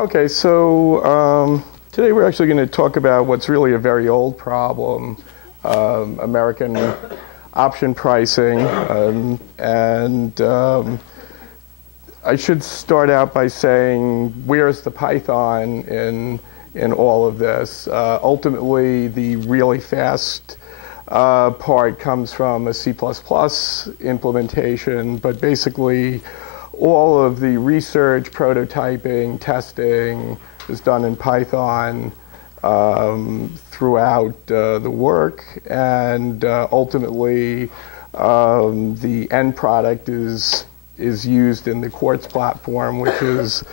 Okay, so today we're actually going to talk about what's really a very old problem, American option pricing. I should start out by saying, where's the Python in all of this? Ultimately, the really fast part comes from a C++ implementation, but basically all of the research, prototyping, testing is done in Python throughout the work, and ultimately the end product is used in the Quartz platform, which is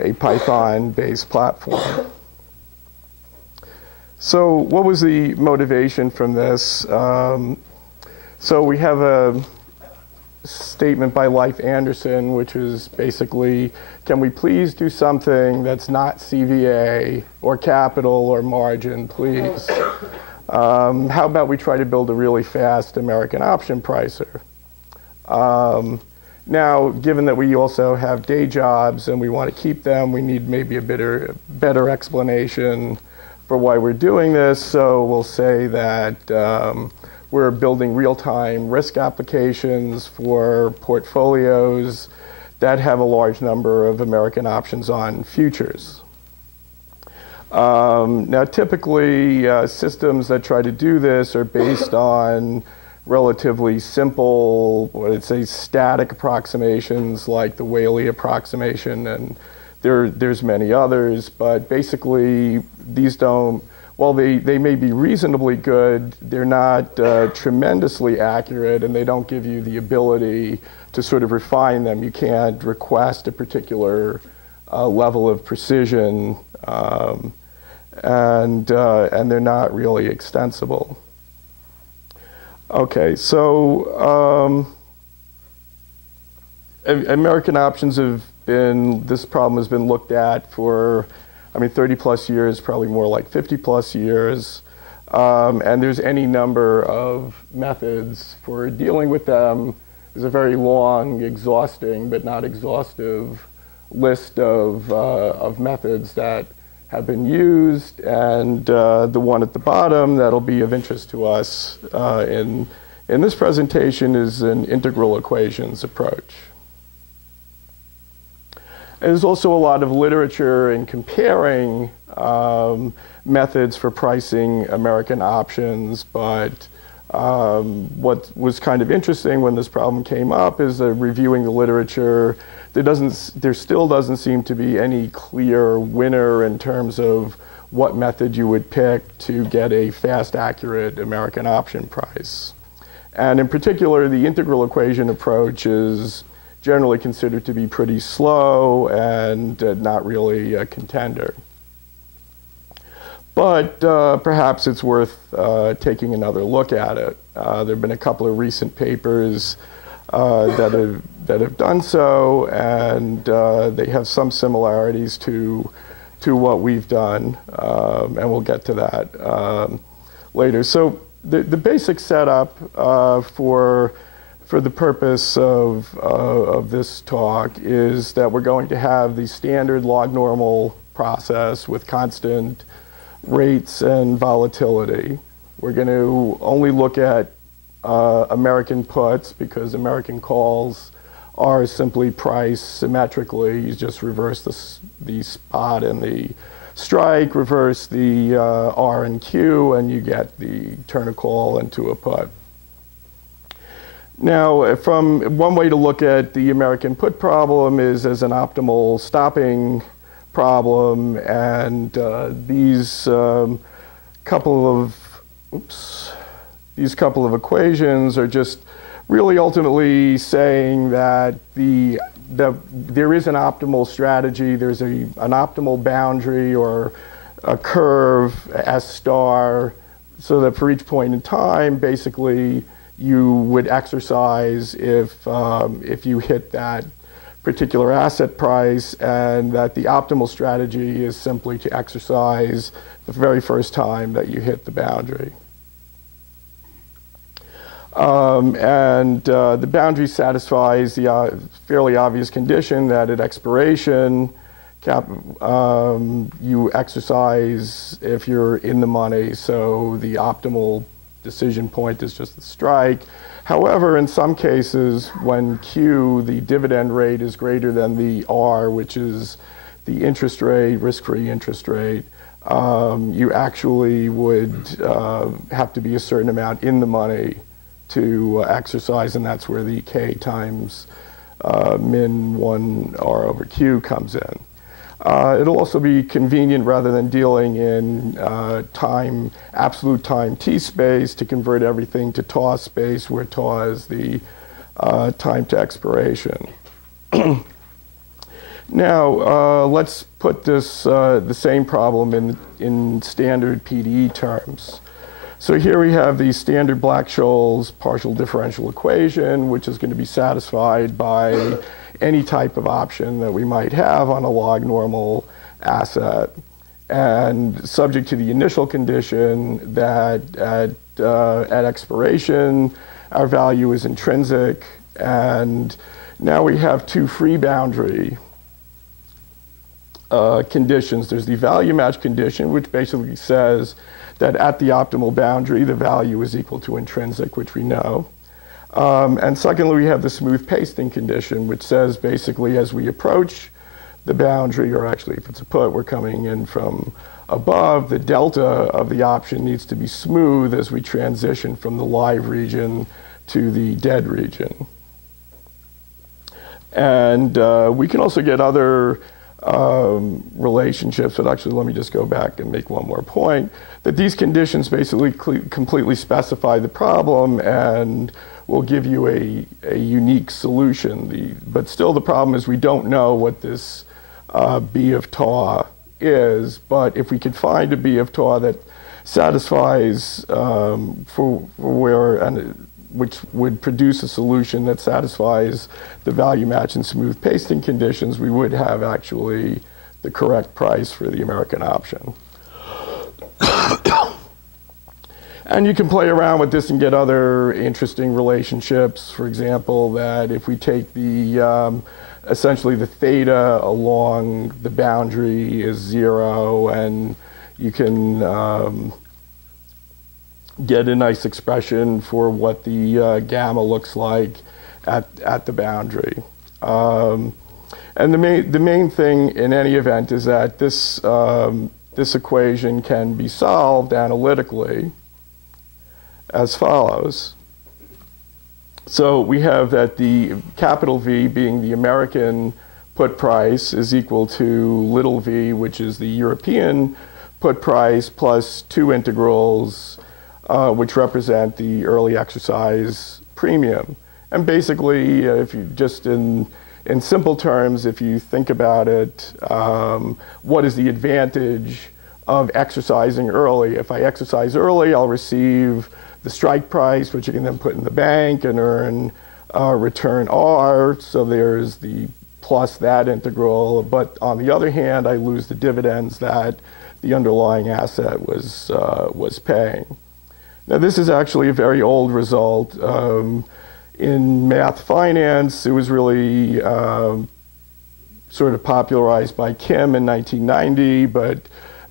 a Python-based platform. So what was the motivation from this? So we have a statement by Leif Anderson, which is basically, can we please do something that's not CVA or capital or margin, please? How about we try to build a really fast American option pricer? Now, given that we also have day jobs and we want to keep them, we need maybe a better explanation for why we're doing this. So we'll say that we're building real-time risk applications for portfolios that have a large number of American options on futures. Now, typically, systems that try to do this are based on relatively simple, what I'd say, static approximations like the Whaley approximation, and there's many others, but basically these don't, while they may be reasonably good, they're not tremendously accurate, and they don't give you the ability to sort of refine them. You can't request a particular level of precision, and they're not really extensible. Okay, so American options this problem has been looked at for 30 plus years, probably more like 50 plus years. And there's any number of methods for dealing with them. There's a very long, exhausting, but not exhaustive list of methods that have been used. And the one at the bottom that'll be of interest to us in this presentation is an integral equations approach. And there's also a lot of literature in comparing methods for pricing American options, but what was kind of interesting when this problem came up is reviewing the literature, there still doesn't seem to be any clear winner in terms of what method you would pick to get a fast, accurate American option price. And in particular, the integral equation approach is generally considered to be pretty slow and not really a contender. But perhaps it's worth taking another look at it. There have been a couple of recent papers that have done so, and they have some similarities to what we've done, and we'll get to that later. So the basic setup for the purpose of this talk is that we're going to have the standard log normal process with constant rates and volatility. We're going to only look at American puts because American calls are simply priced symmetrically. You just reverse the spot and the strike, reverse the R and Q, and you get the turn a call into a put. Now, from one way to look at the American put problem is as an optimal stopping problem, and these couple of equations are just really ultimately saying that there is an optimal strategy, there's an optimal boundary or a curve, S star, so that for each point in time, basically, you would exercise if you hit that particular asset price, and that the optimal strategy is simply to exercise the very first time that you hit the boundary. The boundary satisfies the fairly obvious condition that at expiration, you exercise if you're in the money, so the optimal decision point is just the strike. However, in some cases, when Q, the dividend rate, is greater than the R, which is the interest rate, risk-free interest rate, you actually would have to be a certain amount in the money to exercise, and that's where the K times min 1 R over Q comes in. It'll also be convenient, rather than dealing in absolute time t space, to convert everything to tau space, where tau is the time to expiration. Now, let's put this, the same problem in standard PDE terms. So here we have the standard Black-Scholes partial differential equation, which is going to be satisfied by any type of option that we might have on a log normal asset, and subject to the initial condition that at expiration our value is intrinsic. And now we have two free boundary conditions. There's the value match condition, which basically says that at the optimal boundary the value is equal to intrinsic, which we know. And secondly, we have the smooth pasting condition, which says basically as we approach the boundary, or actually if it's a put, we're coming in from above, the delta of the option needs to be smooth as we transition from the live region to the dead region. And we can also get other relationships, but actually let me just go back and make one more point, that these conditions basically completely specify the problem and will give you a unique solution. But still the problem is we don't know what this B of tau is, but if we could find a B of tau that satisfies which would produce a solution that satisfies the value match and smooth pasting conditions, we would have actually the correct price for the American option. And you can play around with this and get other interesting relationships. For example, that if we take the essentially the theta along the boundary is 0, and you can get a nice expression for what the gamma looks like at the boundary. And the main thing in any event is that this, this equation can be solved analytically as follows. So we have that the capital V, being the American put price, is equal to little v, which is the European put price, plus two integrals, which represent the early exercise premium. And basically, if you just in simple terms, if you think about it, what is the advantage of exercising early? If I exercise early, I'll receive the strike price, which you can then put in the bank and earn return R. So there's the plus that integral. But on the other hand, I lose the dividends that the underlying asset was paying. Now, this is actually a very old result. In math finance, it was really sort of popularized by Kim in 1990, but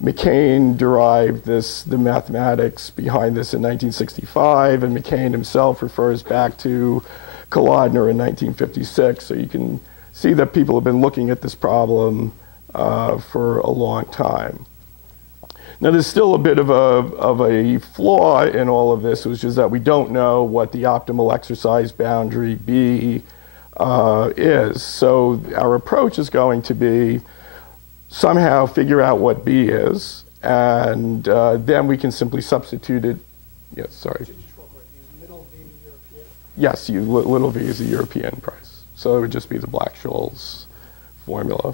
McCain derived the mathematics behind this in 1965, and McCain himself refers back to Kolodner in 1956. So you can see that people have been looking at this problem for a long time. Now, there's still a bit of a flaw in all of this, which is that we don't know what the optimal exercise boundary B is. So our approach is going to be somehow figure out what B is, and then we can simply substitute it. Yes, sorry. Little v European? Yes, little v is the European price. So it would just be the Black-Scholes formula.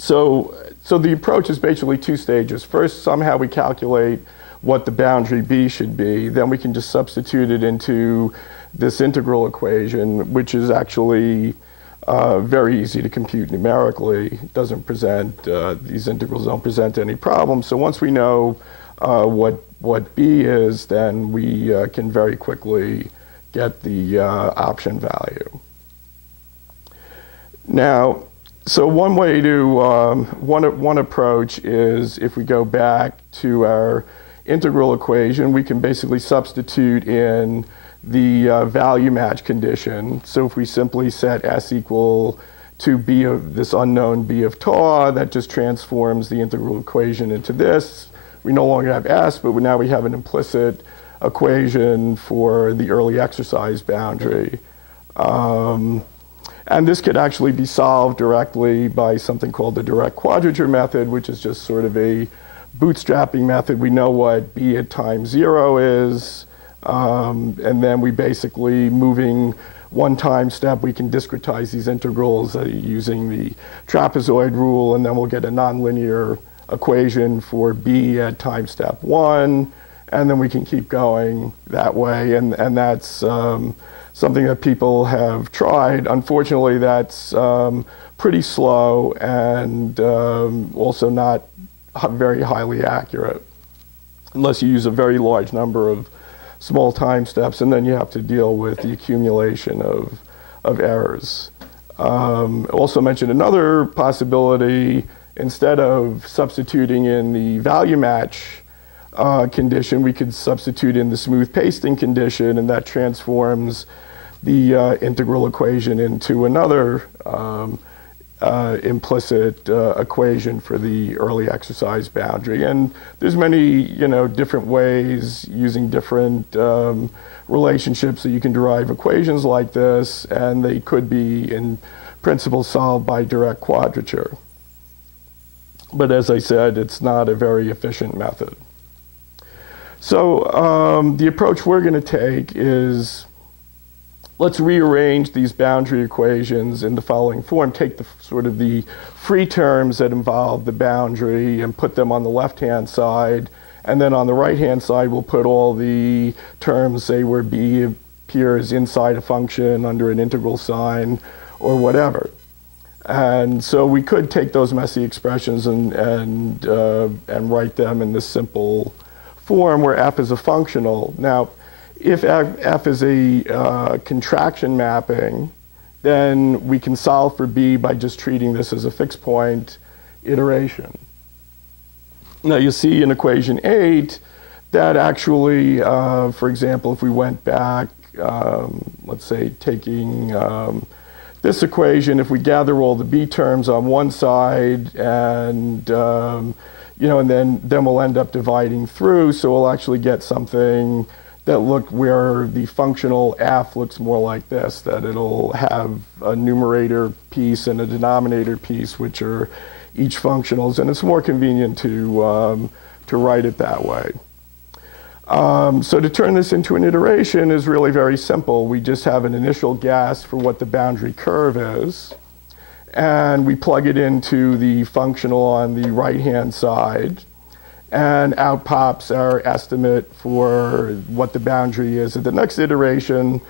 So the approach is basically two stages. First, somehow we calculate what the boundary B should be. Then we can just substitute it into this integral equation, which is actually very easy to compute numerically. It doesn't present, these integrals don't present any problems. So once we know what B is, then we can very quickly get the option value. Now, so one way to, one approach is if we go back to our integral equation, we can basically substitute in the value match condition. So if we simply set S equal to b of this unknown b of tau, that just transforms the integral equation into this. We no longer have S, but now we have an implicit equation for the early exercise boundary. And this could actually be solved directly by something called the direct quadrature method, which is just sort of a bootstrapping method. We know what b at time 0 is, and then we basically, moving one time step, we can discretize these integrals using the trapezoid rule, and then we'll get a nonlinear equation for b at time step 1, and then we can keep going that way, and that's something that people have tried. Unfortunately, that's pretty slow and also not very highly accurate, unless you use a very large number of small time steps, and then you have to deal with the accumulation of errors. Also mentioned another possibility. Instead of substituting in the value match condition, we could substitute in the smooth pasting condition, and that transforms the integral equation into another implicit equation for the early exercise boundary. And there's many, different ways using different relationships that you can derive equations like this, and they could be in principle solved by direct quadrature. But as I said, it's not a very efficient method. So the approach we're going to take is, let's rearrange these boundary equations in the following form. Take the sort of the free terms that involve the boundary and put them on the left-hand side. And then on the right-hand side, we'll put all the terms, say, where b appears inside a function under an integral sign or whatever. And so we could take those messy expressions and write them in this simple form where f is a functional. Now, if f is a contraction mapping, then we can solve for b by just treating this as a fixed point iteration. Now you see in equation 8 that actually, for example, if we went back, let's say taking this equation, if we gather all the b terms on one side and and then we'll end up dividing through, so we'll actually get something that where the functional f looks more like this, that it'll have a numerator piece and a denominator piece, which are each functionals, and it's more convenient to write it that way. So to turn this into an iteration is really very simple. We just have an initial guess for what the boundary curve is, and we plug it into the functional on the right-hand side, and out pops our estimate for what the boundary is. At the next iteration,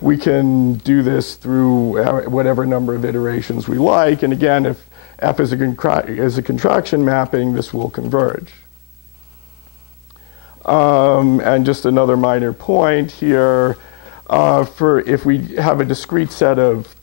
we can do this through whatever number of iterations we like, and again, if f is a contraction mapping, this will converge. And just another minor point here, for if we have a discrete set of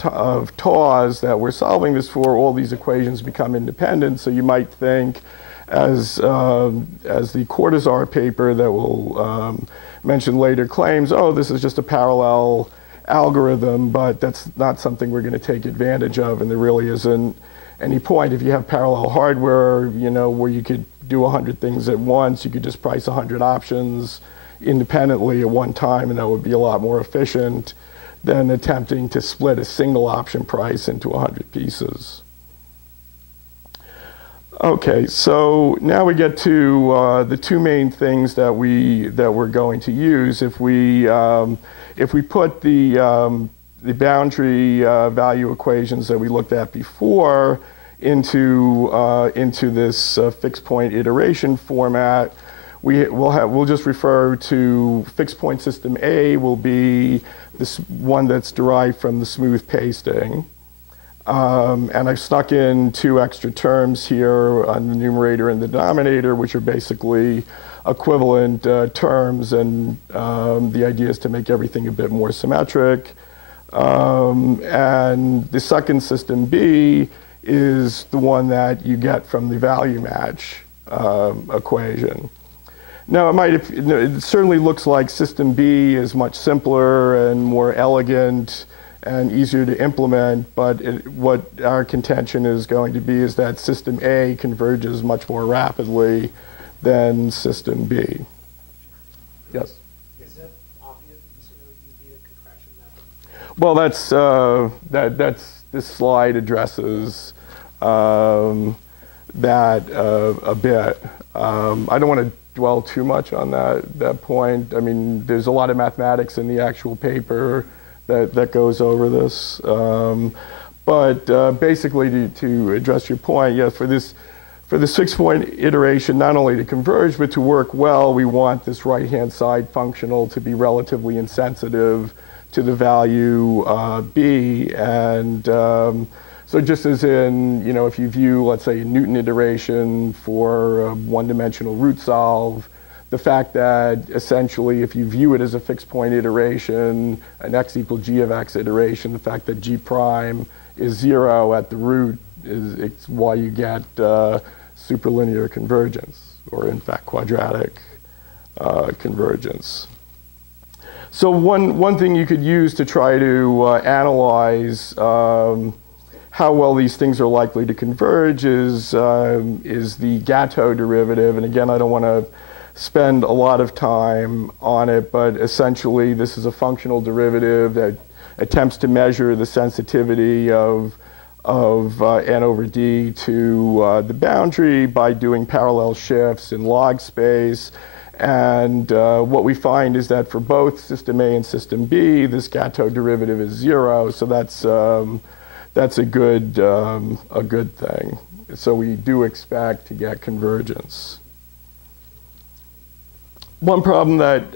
taus that we're solving this for, all these equations become independent. So you might think, as the Cortazar paper that we'll mention later claims, oh, this is just a parallel algorithm, but that's not something we're going to take advantage of, and there really isn't any point. If you have parallel hardware, where you could do 100 things at once, you could just price 100 options independently at one time, and that would be a lot more efficient than attempting to split a single option price into 100 pieces. Okay, so now we get to the two main things that we're going to use. If we put the boundary value equations that we looked at before into this fixed point iteration format, we'll just refer to fixed point system A will be this one that's derived from the smooth pasting. And I've snuck in two extra terms here on the numerator and the denominator, which are basically equivalent terms, and the idea is to make everything a bit more symmetric. And the second system B is the one that you get from the value match equation. Now, it certainly looks like system B is much simpler and more elegant and easier to implement, but what our contention is going to be is that system A converges much more rapidly than system B. Yes? Is it obvious that you need a compression method? Well, this slide addresses that a bit. I don't want to dwell too much on that point. I mean, there's a lot of mathematics in the actual paper that goes over this. But basically, to address your point, yeah, for this 6-point iteration, not only to converge, but to work well, we want this right-hand side functional to be relatively insensitive to the value b. And so just as in, if you view, let's say, a Newton iteration for a one-dimensional root solve, the fact that essentially if you view it as a fixed point iteration, an x equals g of x iteration, the fact that g prime is 0 at the root it's why you get superlinear convergence, or in fact quadratic convergence. So one thing you could use to try to analyze how well these things are likely to converge is the Gatto derivative. And again, I don't want to spend a lot of time on it, but essentially this is a functional derivative that attempts to measure the sensitivity of n over d to the boundary by doing parallel shifts in log space. And what we find is that for both system A and system B, this Gatto derivative is 0. So that's a good thing. So we do expect to get convergence. One problem that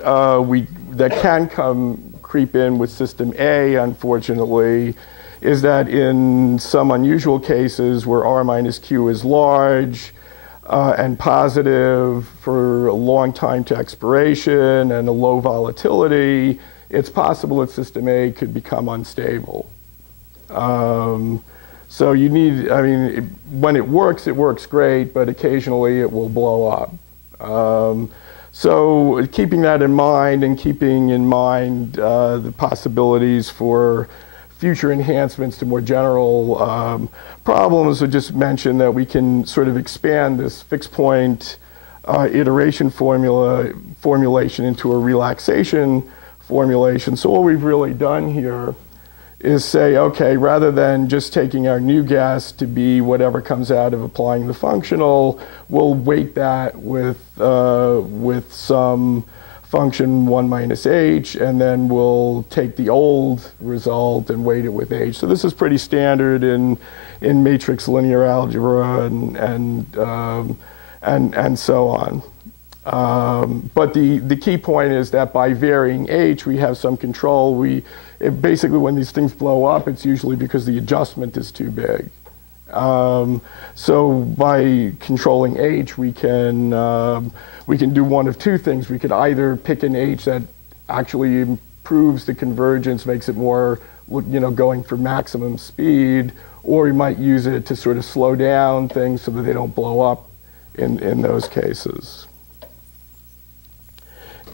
can creep in with system A, unfortunately, is that in some unusual cases where r minus q is large and positive for a long time to expiration and a low volatility, it's possible that system A could become unstable. So you need, when it works great, but occasionally it will blow up. So keeping that in mind and keeping in mind the possibilities for future enhancements to more general problems, I just mentioned that we can sort of expand this fixed point iteration formulation into a relaxation formulation. So what we've really done here is say, okay, rather than just taking our new guess to be whatever comes out of applying the functional, we'll weight that with some function 1 minus h, and then we'll take the old result and weight it with h. So this is pretty standard in matrix linear algebra and so on. But the key point is that by varying h, we have some control. Basically, when these things blow up, it's usually because the adjustment is too big. So by controlling h, we can do one of two things. We could either pick an h that actually improves the convergence, makes it more, going for maximum speed, or we might use it to sort of slow down things so that they don't blow up in those cases.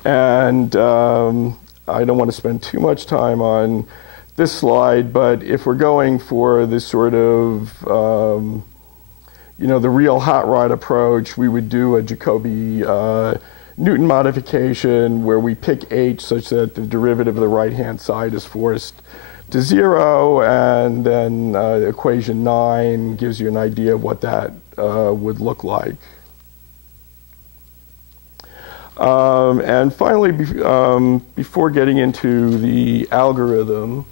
And I don't want to spend too much time on this slide, but if we're going for this sort of, the real hot rod approach, we would do a Jacobi Newton modification where we pick h such that the derivative of the right-hand side is forced to 0, and then equation 9 gives you an idea of what that would look like. And finally, before getting into the algorithm,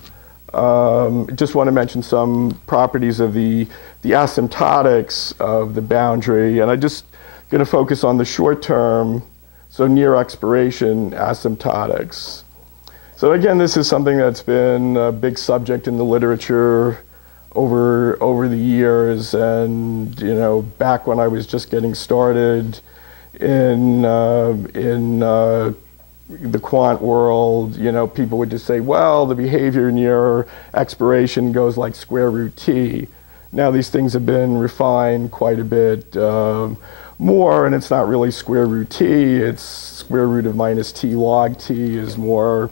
just want to mention some properties of the asymptotics of the boundary. And I'm just going to focus on the short term, so near expiration asymptotics. So again, this is something that's been a big subject in the literature over the years. And, back when I was just getting started in the quant world, you know, people would just say, well, the behavior near expiration goes like square root t. Now these things have been refined quite a bit more, and it's not really square root t, it's square root of minus t log t is more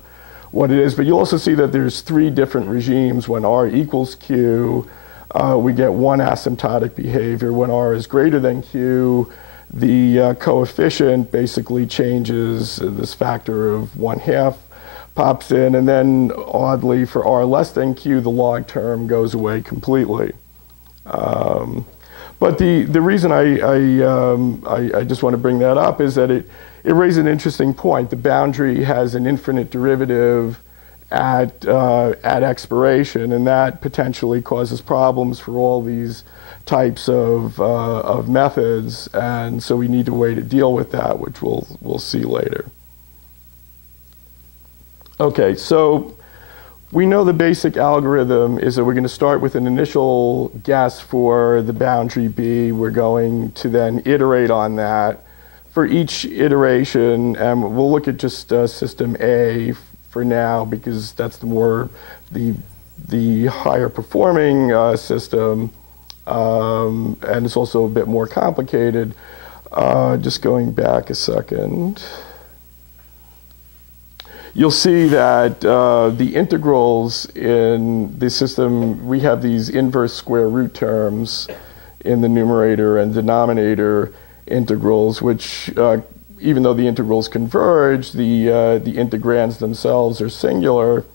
what it is. But you'll also see that there's 3 different regimes. When r equals q, we get one asymptotic behavior. When r is greater than q, the coefficient basically changes. This factor of 1/2 pops in, and then oddly for r less than q, the log term goes away completely. But the reason I just want to bring that up is that it raises an interesting point. The boundary has an infinite derivative at expiration, and that potentially causes problems for all these types of methods, and so we need a way to deal with that, which we'll see later. Okay, so we know the basic algorithm is that we're going to start with an initial guess for the boundary B. We're going to then iterate on that for each iteration, and we'll look at just system A for now because that's the higher performing system, and it's also a bit more complicated. Just going back a second. You'll see that the integrals in the system, we have these inverse square root terms in the numerator and denominator integrals, which even though the integrals converge, the integrands themselves are singular.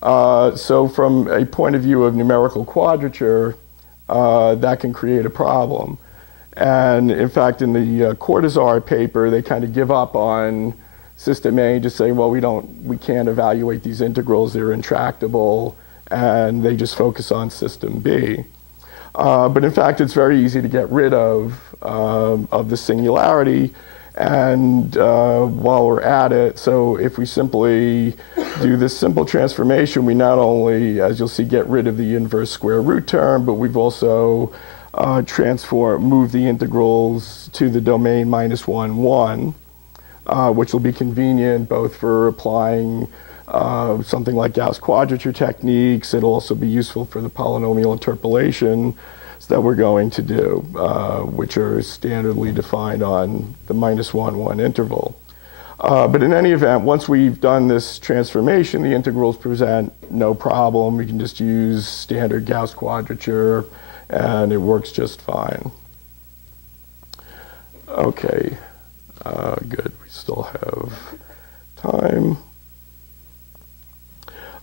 So from a point of view of numerical quadrature, that can create a problem. And in fact, in the Cortazar paper, they kind of give up on system A, just say, well, we can't evaluate these integrals, they're intractable, and they just focus on system B. But in fact, it's very easy to get rid of the singularity. And while we're at it, so if we simply do this simple transformation, we not only, as you'll see, get rid of the inverse square root term, but we've also moved the integrals to the domain -1, 1. Which will be convenient both for applying something like Gauss quadrature techniques. It'll also be useful for the polynomial interpolation that we're going to do, which are standardly defined on the -1, 1 interval. But in any event, once we've done this transformation, the integrals present no problem. We can just use standard Gauss quadrature, and it works just fine. Okay. Good, we still have time.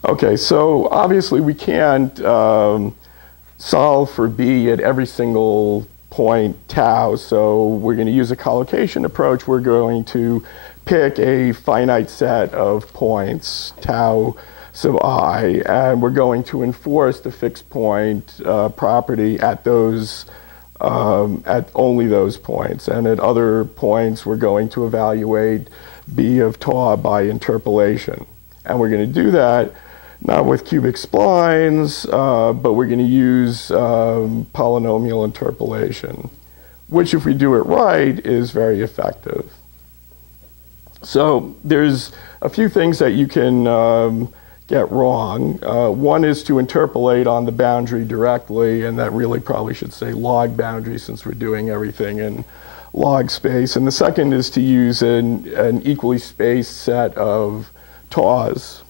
Okay, so obviously we can't solve for B at every single point tau, so we're going to use a collocation approach. We're going to pick a finite set of points, tau sub I, and we're going to enforce the fixed point property at those at only those points, and at other points we're going to evaluate B of tau by interpolation. And we're going to do that not with cubic splines, but we're going to use polynomial interpolation, which if we do it right is very effective. So there's a few things that you can get wrong. One is to interpolate on the boundary directly, and that really probably should say log boundary since we're doing everything in log space. And the second is to use an equally spaced set of taus.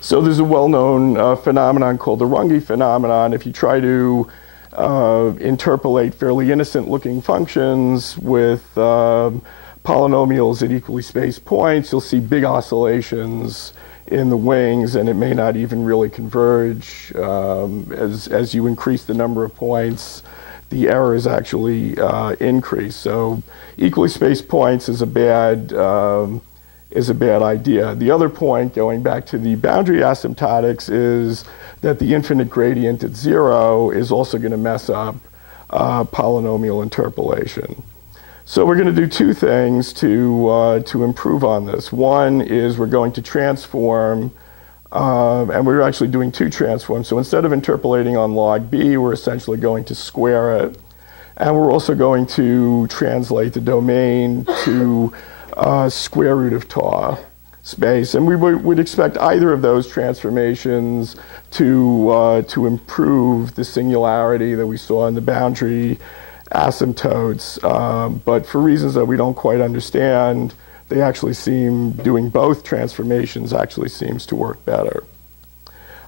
So there's a well-known phenomenon called the Runge phenomenon. If you try to interpolate fairly innocent-looking functions with polynomials at equally spaced points, you'll see big oscillations in the wings, and it may not even really converge. As you increase the number of points, the errors actually increase. So equally spaced points is a bad idea. The other point, going back to the boundary asymptotics, is that the infinite gradient at 0 is also going to mess up polynomial interpolation. So we're going to do two things to improve on this. One is we're going to transform, and we're actually doing two transforms. So instead of interpolating on log B, we're essentially going to square it. And we're also going to translate the domain to square root of tau space. And we would expect either of those transformations to improve the singularity that we saw in the boundary asymptotes. But for reasons that we don't quite understand, they actually seem, doing both transformations actually seems to work better.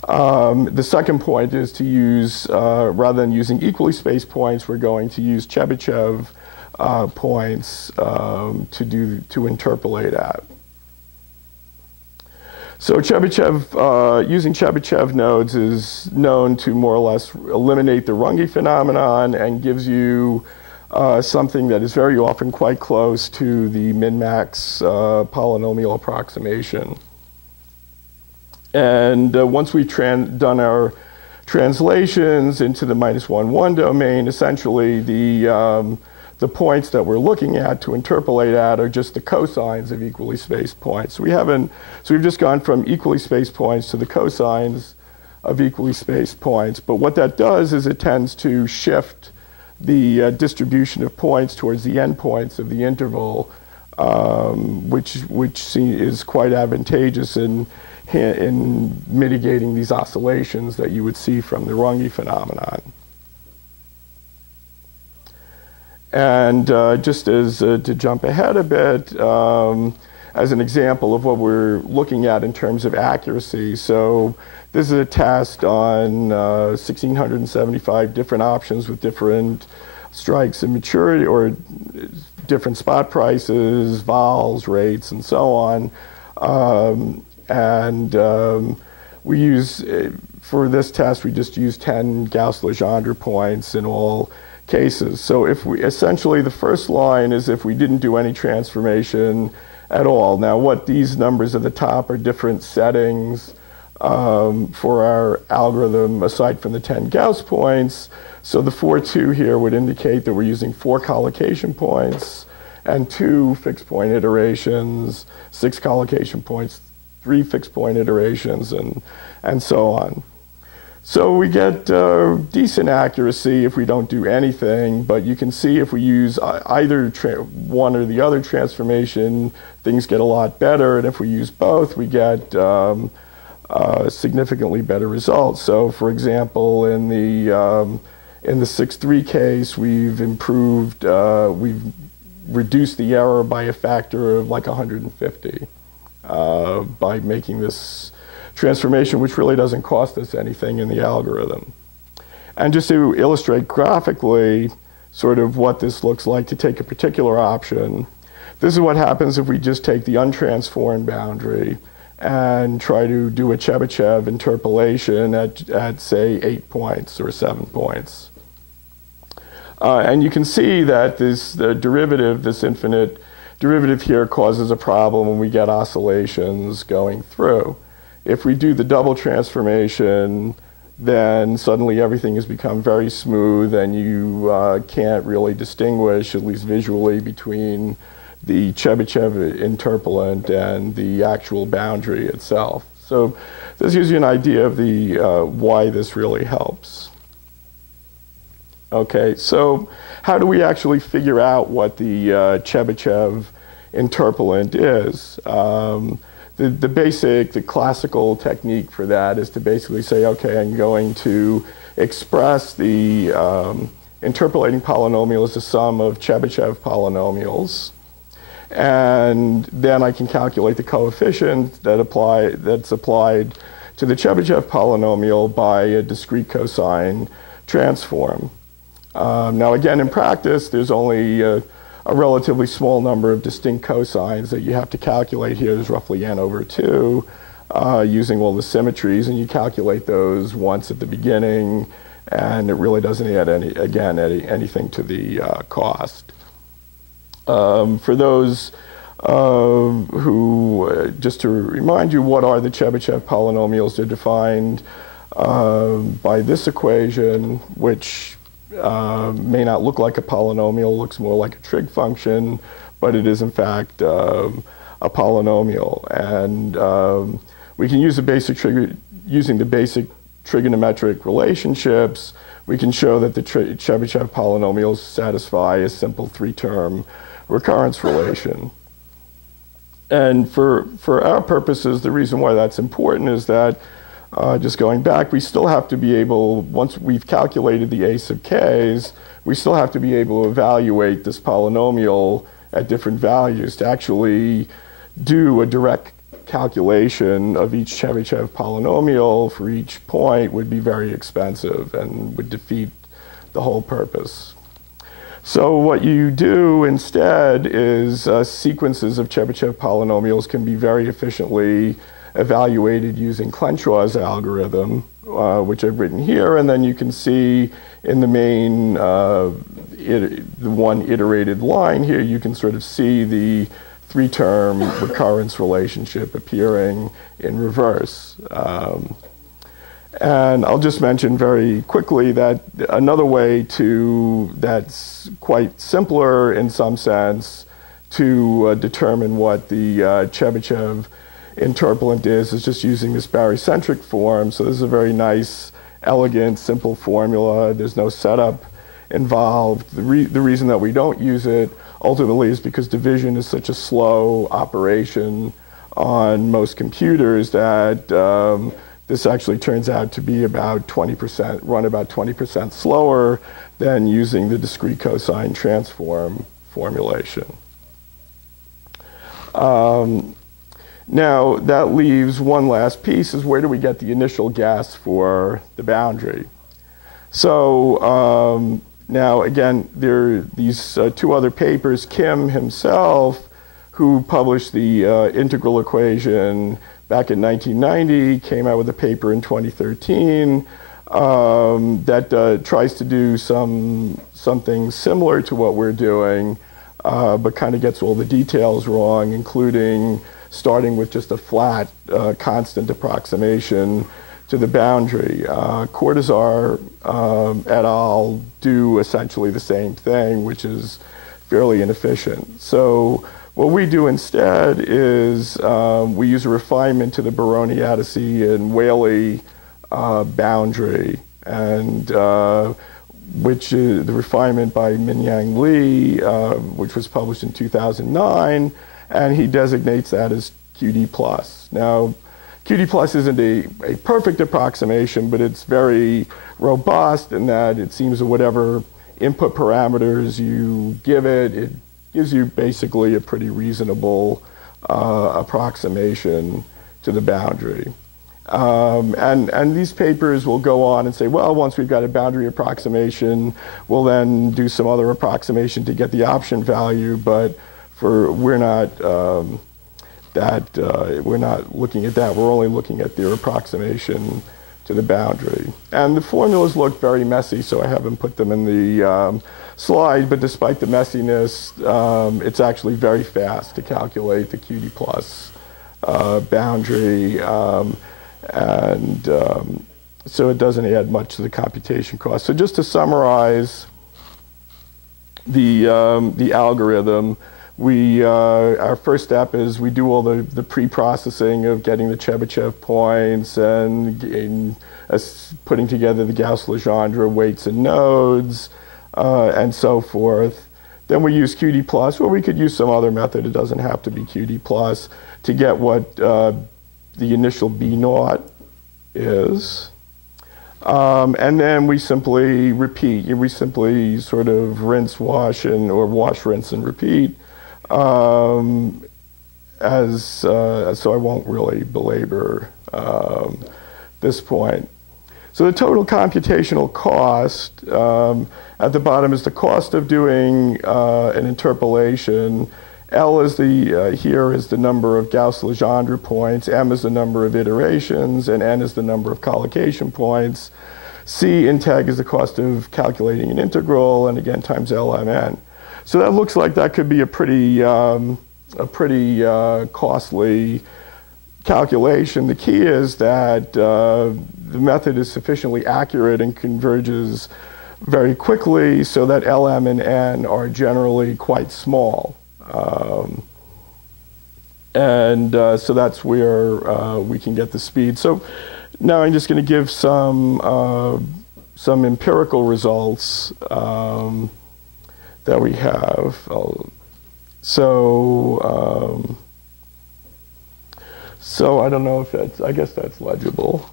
The second point is to use, rather than using equally spaced points, we're going to use Chebyshev points to interpolate at. So Chebyshev, using Chebyshev nodes is known to more or less eliminate the Runge phenomenon and gives you something that is very often quite close to the min-max polynomial approximation. And once we've done our translations into the -1, 1 domain, essentially the points that we're looking at to interpolate at are just the cosines of equally spaced points. So we've just gone from equally spaced points to the cosines of equally spaced points. But what that does is it tends to shift the distribution of points towards the endpoints of the interval, which is quite advantageous in mitigating these oscillations that you would see from the Runge phenomenon. And just as to jump ahead a bit, as an example of what we're looking at in terms of accuracy, so this is a test on 1,675 different options with different strikes and maturity, or different spot prices, vols, rates, and so on. We use, for this test, we just use 10 Gauss-Legendre points in all cases. So essentially the first line is if we didn't do any transformation at all. Now what these numbers at the top are different settings for our algorithm aside from the 10 Gauss points. So the 4, 2 here would indicate that we're using 4 collocation points and 2 fixed point iterations, 6 collocation points, 3 fixed point iterations, and so on. So we get decent accuracy if we don't do anything, but you can see if we use either one or the other transformation, things get a lot better, and if we use both, we get significantly better results. So for example, in the 6-3 case, we've reduced the error by a factor of like 150 by making this transformation, which really doesn't cost us anything in the algorithm. And just to illustrate graphically sort of what this looks like to take a particular option, this is what happens if we just take the untransformed boundary and try to do a Chebyshev interpolation at say 8 points or 7 points. And you can see that this infinite derivative here causes a problem when we get oscillations going through. If we do the double transformation, then suddenly everything has become very smooth and you can't really distinguish, at least visually, between the Chebyshev interpolant and the actual boundary itself. So this gives you an idea of the why this really helps. Okay, so how do we actually figure out what the Chebyshev interpolant is? The classical technique for that is to basically say, okay, I'm going to express the interpolating polynomial as the sum of Chebyshev polynomials, and then I can calculate the coefficient that's applied to the Chebyshev polynomial by a discrete cosine transform. Now again, in practice, there's only a relatively small number of distinct cosines that you have to calculate here. There's roughly n over 2 using all the symmetries, and you calculate those once at the beginning, and it really doesn't add anything to the cost. For those who, just to remind you, what are the Chebyshev polynomials? They're defined by this equation, which may not look like a polynomial, looks more like a trig function, but it is in fact a polynomial. And we can use using the basic trigonometric relationships, we can show that the Chebyshev polynomials satisfy a simple three-term recurrence relation. And for our purposes, the reason why that's important is that, just going back, we still have to be able, once we've calculated the a sub k's, we still have to be able to evaluate this polynomial at different values. To actually do a direct calculation of each Chebyshev polynomial for each point would be very expensive and would defeat the whole purpose. So what you do instead is sequences of Chebyshev polynomials can be very efficiently evaluated using Clenshaw's algorithm, which I've written here, and then you can see in the main, the one iterated line here, you can sort of see the three-term recurrence relationship appearing in reverse. And I'll just mention very quickly that another way that's quite simpler in some sense to determine what the Chebyshev interpolant is just using this barycentric form. So this is a very nice, elegant, simple formula. There's no setup involved. The reason that we don't use it ultimately is because division is such a slow operation on most computers that this actually turns out to be about 20%, run about 20% slower than using the discrete cosine transform formulation. Now, that leaves one last piece, is where do we get the initial guess for the boundary? So now, again, there are these two other papers. Kim himself, who published the integral equation back in 1990, came out with a paper in 2013 that tries to do something similar to what we're doing, but kind of gets all the details wrong, including starting with just a flat constant approximation to the boundary. Cortazar et al. Do essentially the same thing, which is fairly inefficient. So what we do instead is we use a refinement to the Baroni-Addisi and Whaley boundary, and which is the refinement by Minyang Lee, which was published in 2009, and he designates that as QD plus. Now, QD plus isn't a perfect approximation, but it's very robust in that it seems that whatever input parameters you give it, it gives you basically a pretty reasonable approximation to the boundary. And these papers will go on and say, well, once we've got a boundary approximation, we'll then do some other approximation to get the option value, but we're not looking at that. We're only looking at their approximation to the boundary. And the formulas look very messy, so I haven't put them in the slide, but despite the messiness, it's actually very fast to calculate the QD plus boundary, so it doesn't add much to the computation cost. So just to summarize the algorithm, our first step is we do all the pre-processing of getting the Chebyshev points and putting together the Gauss-Legendre weights and nodes, and so forth. Then we use QD plus, or we could use some other method. It doesn't have to be QD plus to get what the initial B naught is. And then we simply repeat. We simply sort of rinse, wash, or wash, rinse, and repeat. So I won't really belabor this point. So the total computational cost at the bottom is the cost of doing an interpolation. L is here is the number of Gauss-Legendre points, M is the number of iterations, and N is the number of collocation points. C integ is the cost of calculating an integral, and again times LMN. So that looks like that could be a pretty costly calculation. The key is that the method is sufficiently accurate and converges very quickly so that LM and N are generally quite small. So that's where we can get the speed. So now I'm just going to give some some empirical results that we have. So I don't know if that's, I guess that's legible.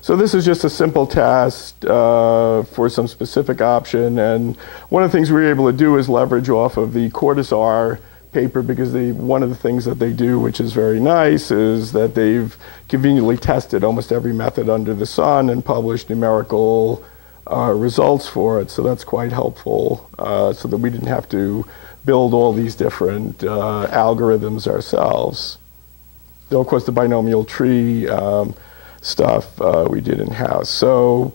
So this is just a simple test for some specific option. And one of the things we were able to do is leverage off of the Cortazar paper, because one of the things that they do, which is very nice, is that they've conveniently tested almost every method under the sun and published numerical results for it. So that's quite helpful, so that we didn't have to build all these different algorithms ourselves. Though, of course, the binomial tree stuff we did in-house. So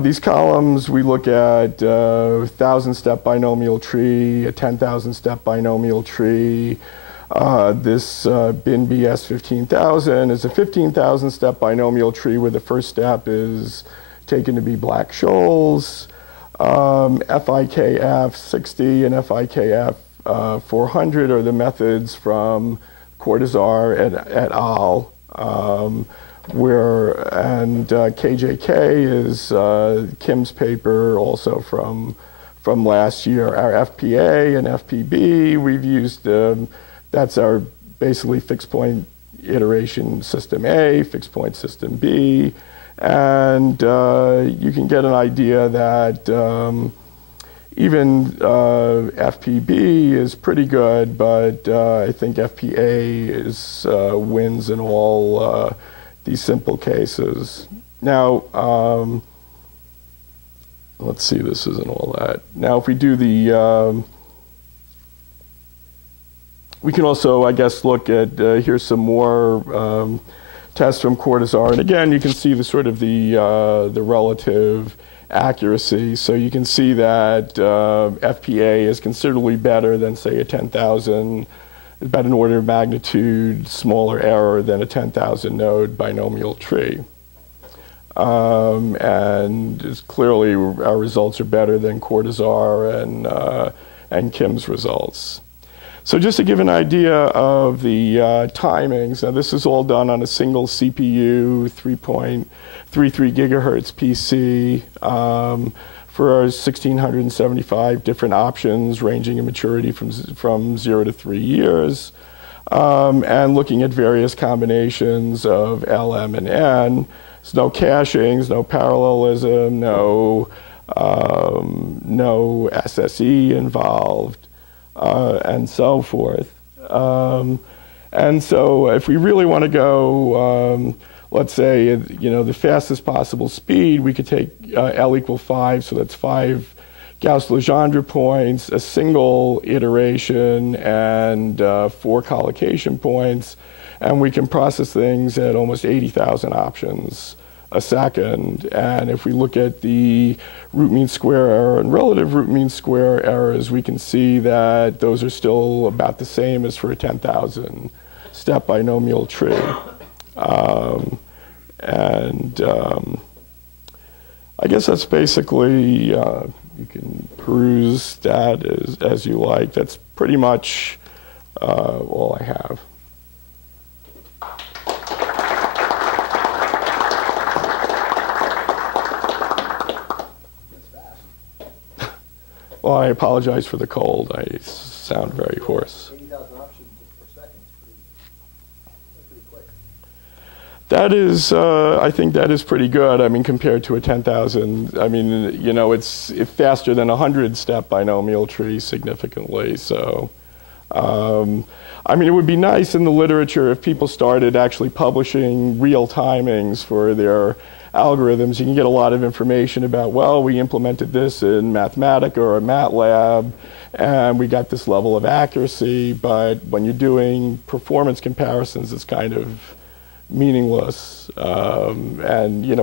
these columns, we look at 1,000-step binomial tree, a 10,000-step binomial tree. This bin BS 15,000 is a 15,000-step binomial tree where the first step is taken to be Black-Scholes. FIKF 60 and FIKF 400 are the methods from Cortazar et al. And KJK is Kim's paper, also from last year. Our FPA and FPB, we've used, that's our basically fixed point iteration system A, fixed point system B. And you can get an idea that even FPB is pretty good, but I think FPA wins in all these simple cases. Now, let's see, this isn't all that. Now, if we do the, we can also, I guess, look at, here's some more tests from Cortazar. And again, you can see the sort of the relative accuracy. So you can see that FPA is considerably better than, say, a 10,000, about an order of magnitude smaller error than a 10,000 node binomial tree. And it's clearly our results are better than Cortazar and Kim's results. So just to give an idea of the timings, now this is all done on a single CPU, 3.33 gigahertz PC for our 1,675 different options ranging in maturity from 0 to 3 years, and looking at various combinations of LM and N. There's no cachings, no parallelism, no SSE involved, and so forth. And so if we really want to go, let's say, the fastest possible speed, we could take L equal 5, so that's 5 Gauss-Legendre points, a single iteration, and 4 collocation points, and we can process things at almost 80,000 options a second. And if we look at the root mean square error and relative root mean square errors, we can see that those are still about the same as for a 10,000 step binomial tree. I guess that's basically, you can peruse that as you like. That's pretty much all I have. Well, I apologize for the cold. I sound very hoarse. 80,000 options per second is pretty quick. That is, I think that is pretty good. I mean, compared to a 10,000, I mean, it's faster than a 100-step binomial tree significantly. So, I mean, it would be nice in the literature if people started actually publishing real timings for their algorithms. You can get a lot of information about, well, we implemented this in Mathematica or MATLAB, and we got this level of accuracy. But when you're doing performance comparisons, it's kind of meaningless, and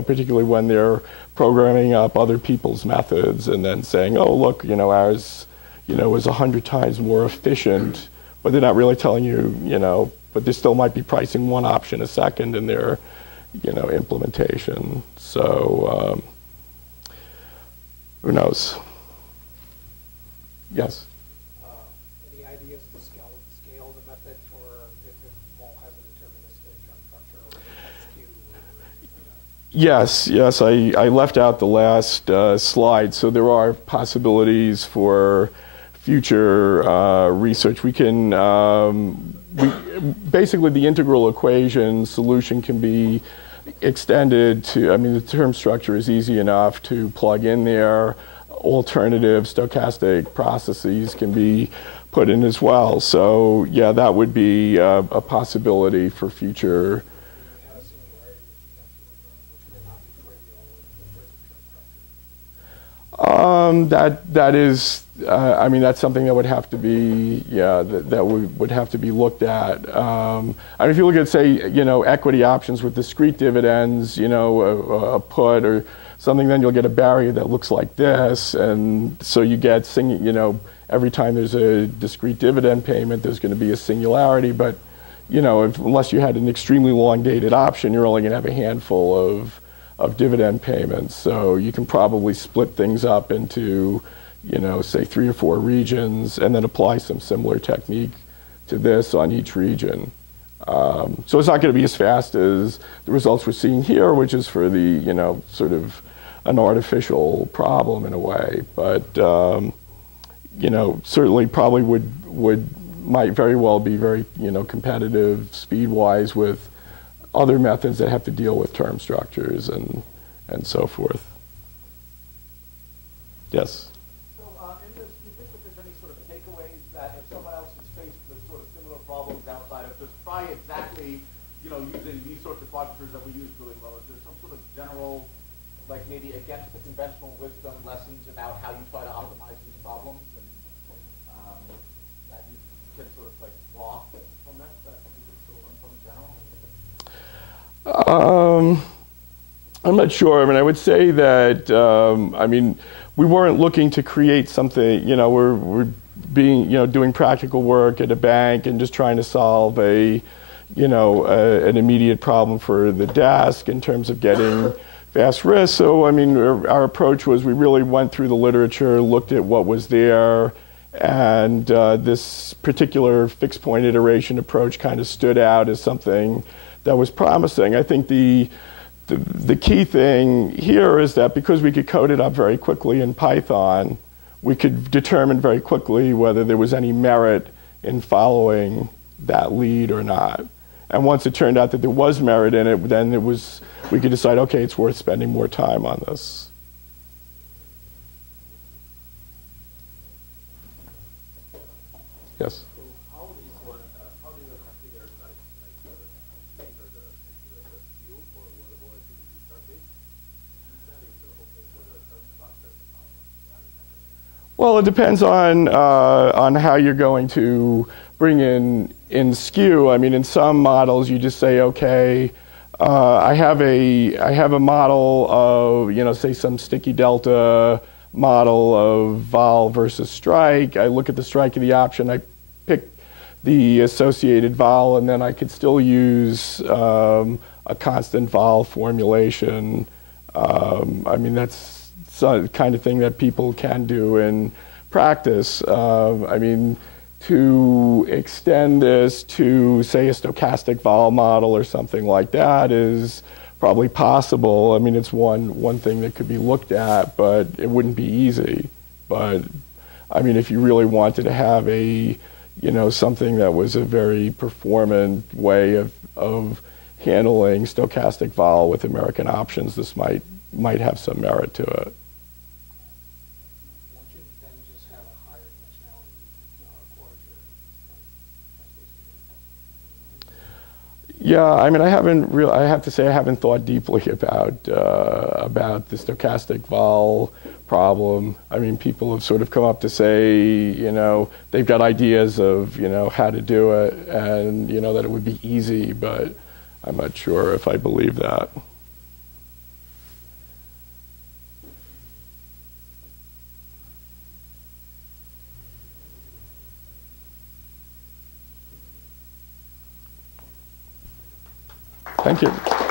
particularly when they're programming up other people's methods and then saying, oh, look, ours, is 100 times more efficient, but they're not really telling you, but they still might be pricing one option a second in their, implementation. So who knows? Yes. Any ideas to scale the method for if the mall has a deterministic structure or skew? Yes, yes, I left out the last slide. So there are possibilities for future research. We can, basically the integral equation solution can be extended to, I mean, the term structure is easy enough to plug in there. Alternative stochastic processes can be put in as well. So yeah, that would be a possibility for future. That is, I mean, that's something that would have to be, yeah, that would have to be looked at. I mean, if you look at, say, you know, equity options with discrete dividends, you know, a put or something, then you'll get a barrier that looks like this, and so you get, you know, every time there's a discrete dividend payment, there's going to be a singularity, but, you know, unless you had an extremely long-dated option, you're only going to have a handful of dividend payments. So you can probably split things up into, you know, say 3 or 4 regions and then apply some similar technique to this on each region. So it's not going to be as fast as the results we're seeing here, which is for the, you know, sort of an artificial problem in a way. But, you know, certainly probably might very well be very, you know, competitive speed-wise with other methods that have to deal with term structures and so forth. Yes? So in this, do you think that there's any sort of takeaways that if someone else is faced with sort of similar problems outside of just try exactly, you know, using these sorts of quadratures that we use really well, is there some sort of general, like maybe against the conventional wisdom lessons about how you try to optimize these problems and that you can sort of like draw from that you could sort of learn from in general? I'm not sure. I mean, I would say that, I mean, we weren't looking to create something, you know, we're being, you know, doing practical work at a bank and just trying to solve a, you know, an immediate problem for the desk in terms of getting fast risk. So, I mean, our approach was we really went through the literature, looked at what was there, and this particular fixed point iteration approach kind of stood out as something that was promising. I think the key thing here is that because we could code it up very quickly in Python, we could determine very quickly whether there was any merit in following that lead or not. And once it turned out that there was merit in it, then we could decide, okay, it's worth spending more time on this. Yes? Well, it depends on how you're going to bring in skew. I mean, in some models, you just say, okay, I have a model of, you know, say some sticky delta model of vol versus strike. I look at the strike of the option. I pick the associated vol, and then I could still use a constant vol formulation. I mean, that's the kind of thing that people can do in practice. I mean, to extend this to, say, a stochastic vol model or something like that is probably possible. I mean, it's one thing that could be looked at, but it wouldn't be easy. But I mean, if you really wanted to have a, you know, something that was a very performant way of handling stochastic vol with American options, this might have some merit to it. Once you then just have a higher dimensionality quadrature, that's basically it. Yeah, I mean, I have to say I haven't thought deeply about the stochastic vol problem. I mean, people have sort of come up to say, you know, they've got ideas of, you know, how to do it and, you know, that it would be easy, but I'm not sure if I believe that. Thank you.